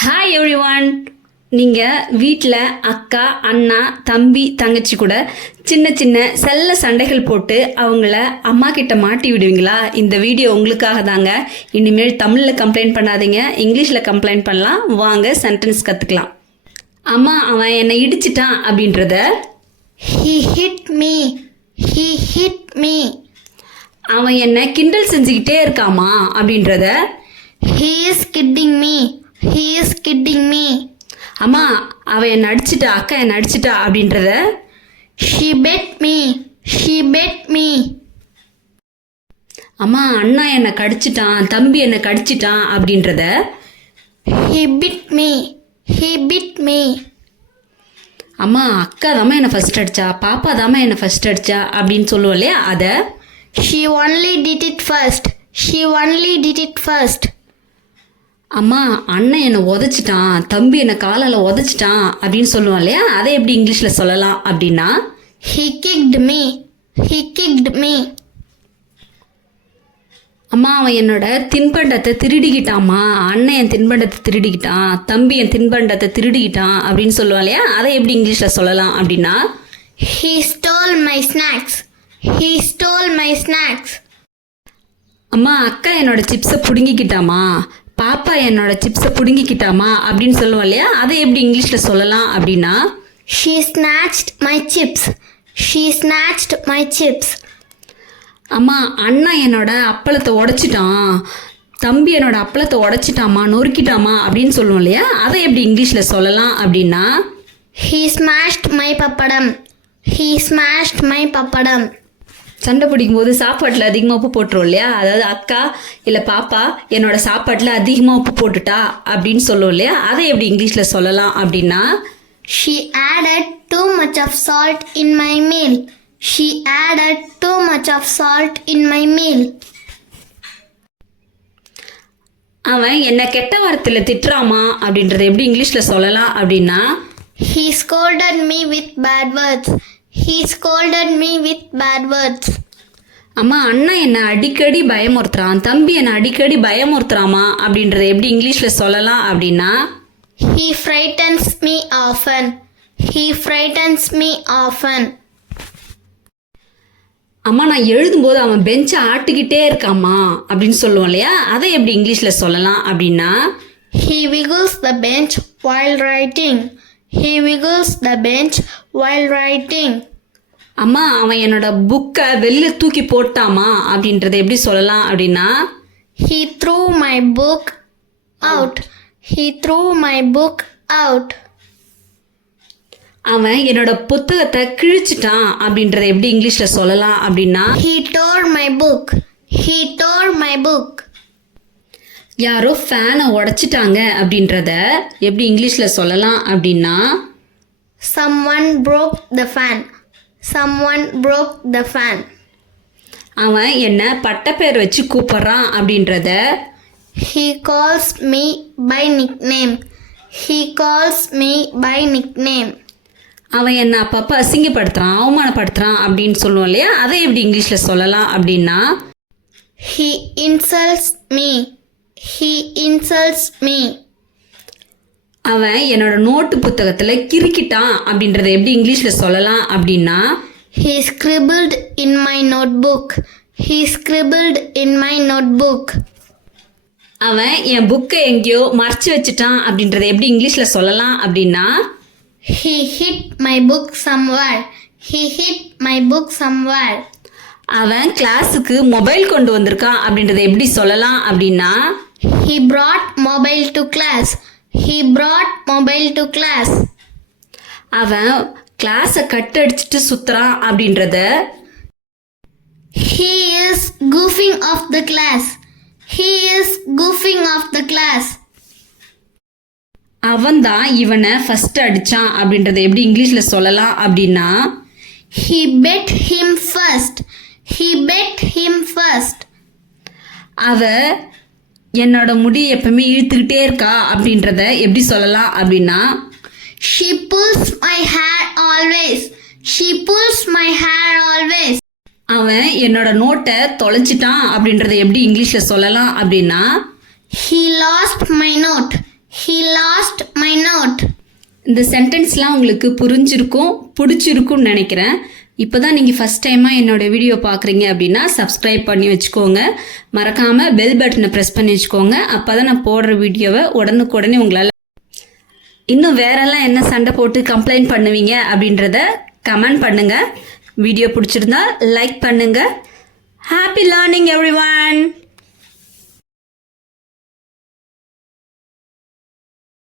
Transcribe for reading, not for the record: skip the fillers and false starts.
Hi everyone. நீங்கள் வீட்டில் அக்கா, அண்ணா, தம்பி, தங்கச்சி கூட சின்ன சின்ன செல்ல சண்டைகள் போட்டு அவங்கள அம்மா கிட்ட மாட்டி விடுவீங்களா? இந்த வீடியோ உங்களுக்காக தாங்க. இனிமேல் தமிழில் கம்ப்ளைண்ட் பண்ணாதீங்க, இங்கிலீஷில் கம்ப்ளைண்ட் பண்ணலாம். வாங்க சென்டென்ஸ் கற்றுக்கலாம். அம்மா, அவன் என்னை இடிச்சிட்டான் அப்படின்றத He hit me. He hit me. அவன் என்னை கிண்டல் செஞ்சுக்கிட்டே இருக்காமா அப்படின்றத He is kidding me. He is kidding me. அம்மா, அவன் என்னை அடிச்சிட்டா, அக்கா என்னை அடிச்சிட்டா அப்படின்றத She bet me. She bet me. அம்மா, அண்ணா என்னை கடிச்சிட்டான், தம்பி என்னை கடிச்சிட்டான் அப்படின்றத He bit me. He bit me. அம்மா, அக்கா தாம்மா என்னை ஃபஸ்ட் அடிச்சா, பாப்பா தாம்மா என்னை ஃபஸ்ட் அடிச்சா அப்படின்னு சொல்லுவோம் இல்லையா? அதை She only did it first. She only did it first. அம்மா, அண்ணன் என்னை உதச்சிட்டான், தம்பி என்னை காலால் உதச்சிட்டான் அப்படின்னு சொல்லுவோம் இல்லையா? அதை எப்படி இங்கிலீஷில் சொல்லலாம் அப்படின்னா He kicked me. He kicked me. அம்மா, அவன் என்னோட தின்பண்டத்தை திருடிக்கிட்டாம்மா, அண்ணன் என் தின்பண்டத்தை திருடிக்கிட்டான், தம்பி என் தின்பண்டத்தை திருடிக்கிட்டான் அப்படின்னு சொல்லுவான் இல்லையா? அதை எப்படி இங்கிலீஷில் சொல்லலாம் அப்படின்னா He stole my snacks. He stole my snacks. அம்மா, அக்கா என்னோட சிப்ஸை பிடுங்கிக்கிட்டாமா, பாப்பா என்னோட சிப்ஸை பிடுங்கிக்கிட்டாமா அப்படின்னு சொல்லுவோம் இல்லையா? அதை எப்படி இங்கிலீஷில் சொல்லலாம் அப்படின்னா She snatched my chips. She snatched my chips. அம்மா, அண்ணா என்னோட அப்பளத்தை உடைச்சிட்டான், தம்பி என்னோட அப்பளத்தை உடைச்சிட்டாமா, நொறுக்கிட்டாமா அப்படின்னு சொல்லுவோம் இல்லையா? அதை எப்படி இங்கிலீஷில் சொல்லலாம் அப்படின்னா He smashed my papadam. He smashed my papadam. சண்டை பிடிக்கும்போது சாப்பாட்டில் அதிகமாக உப்பு போட்டுருவோம் இல்லையா? அதாவது அக்கா இல்லை பாப்பா என்னோட சாப்பாட்டில் அதிகமாக உப்பு போட்டுட்டா அப்படின்னு சொல்லுவோம் இல்லையா? அதை எப்படி இங்கிலீஷில் சொல்லலாம் அப்படின்னா She added too much of salt in my meal. She added too much of salt in my meal. அவன் என்னை கெட்ட வார்த்தையில் திட்டுறாமா அப்படின்றத எப்படி இங்கிலீஷில் சொல்லலாம் அப்படின்னா He scolded me with bad words. He scolded me with bad words. அம்மா, அண்ணா என்னை அடிக்கடி பயமுறுத்துறான், தம்பி என்னை அடிக்கடி பயமுறுத்துறாமா அப்படின்றத எப்படி இங்கிலீஷில் சொல்லலாம் அப்படின்னா He frightens me often. He frightens me often. அம்மா, நான் எழுதும்போது அவன் பெஞ்சை ஆட்டிக்கிட்டே இருக்காம்மா அப்படின்னு சொல்லுவோம் இல்லையா? அதை எப்படி இங்கிலீஷில் சொல்லலாம் அப்படின்னா He wiggles the bench while writing. He wiggles the bench while writing. அம்மா, அவன் என்னோட புக்கை வெளில தூக்கி போட்டாமா அப்படின்றத எப்படி சொல்லலாம் அப்படின்னா He threw my book out. He threw my book out. அவன் என்னோட புத்தகத்தை கிழிச்சிட்டான் அப்படின்றத எப்படி இங்கிலீஷில் சொல்லலாம் அப்படின்னா He tore my book. He tore my book. யாரோ ஃபேனை உடைச்சிட்டாங்க அப்படின்றத எப்படி இங்கிலீஷில் சொல்லலாம் அப்படின்னா Someone broke the fan. Someone broke the fan. அவன் என்னை பட்டப்பேர் வச்சு கூப்பிட்றான் அப்படின்றத He calls me by nickname. He calls me by nickname. அவன் என்னை அப்பப்போ அசிங்கப்படுத்துகிறான், அவமானப்படுத்துகிறான் அப்படின்னு சொல்லுவோம் இல்லையா? அதை எப்படி இங்கிலீஷில் சொல்லலாம் அப்படின்னா He insults me. He insults me. அவன் என்னோட நோட்டு புத்தகத்தில் கிறுக்கிட்டான் அப்படின்றத எப்படி இங்கிலீஷில் சொல்லலாம் அப்படின்னா He scribbled in my notebook. He scribbled in my notebook. அவன் என் புக்கை எங்கேயோ மறைச்சி வச்சுட்டான் அப்படின்றத எப்படி இங்கிலீஷில் சொல்லலாம் அப்படின்னா He hid my book somewhere. He hid my book somewhere. அவன் கிளாஸுக்கு மொபைல் கொண்டு வந்திருக்கான் அப்படின்றத எப்படி சொல்லலாம் அப்படின்னா He brought mobile to class. He brought mobile to class. அவன் கிளாஸை கட்டடிச்சிட்டு சுற்றுறான் அப்படின்றத He is goofing off the class. He is goofing off the class. அவன் தான் இவனை ஃபஸ்ட்டு அடித்தான் அப்படின்றத எப்படி இங்கிலீஷில் சொல்லலாம் அப்படின்னா He bet him first. He bet him first. அவ என்னோட முடியை எப்பவுமே இழுத்துக்கிட்டே இருக்கா அப்படின்றத எப்படி சொல்லலாம் அப்படின்னா She pulls my hair always. She pulls my hair always. அவன் என்னோட நோட்டை தொலைச்சிட்டான் அப்படின்றத எப்படி இங்கிலீஷில் சொல்லலாம் அப்படின்னா He lost my note. He lost my note. இந்த சென்டென்ஸ்லாம் உங்களுக்கு புரிஞ்சிருக்கும் பிடிச்சிருக்கும்னு நினைக்கிறேன். இப்போ தான் நீங்கள் ஃபஸ்ட் டைமாக என்னோடய வீடியோ பார்க்குறீங்க அப்படின்னா சப்ஸ்கிரைப் பண்ணி வச்சுக்கோங்க. மறக்காமல் பெல் பட்டனை ப்ரெஸ் பண்ணி வச்சுக்கோங்க. அப்போ தான் நான் போடுற வீடியோவை உடனுக்குடனே உங்களால். இன்னும் வேறெல்லாம் என்ன சண்டை போட்டு கம்ப்ளைண்ட் பண்ணுவீங்க அப்படின்றத கமெண்ட் பண்ணுங்கள். வீடியோ பிடிச்சிருந்தா லைக் பண்ணுங்கள். Happy learning everyone.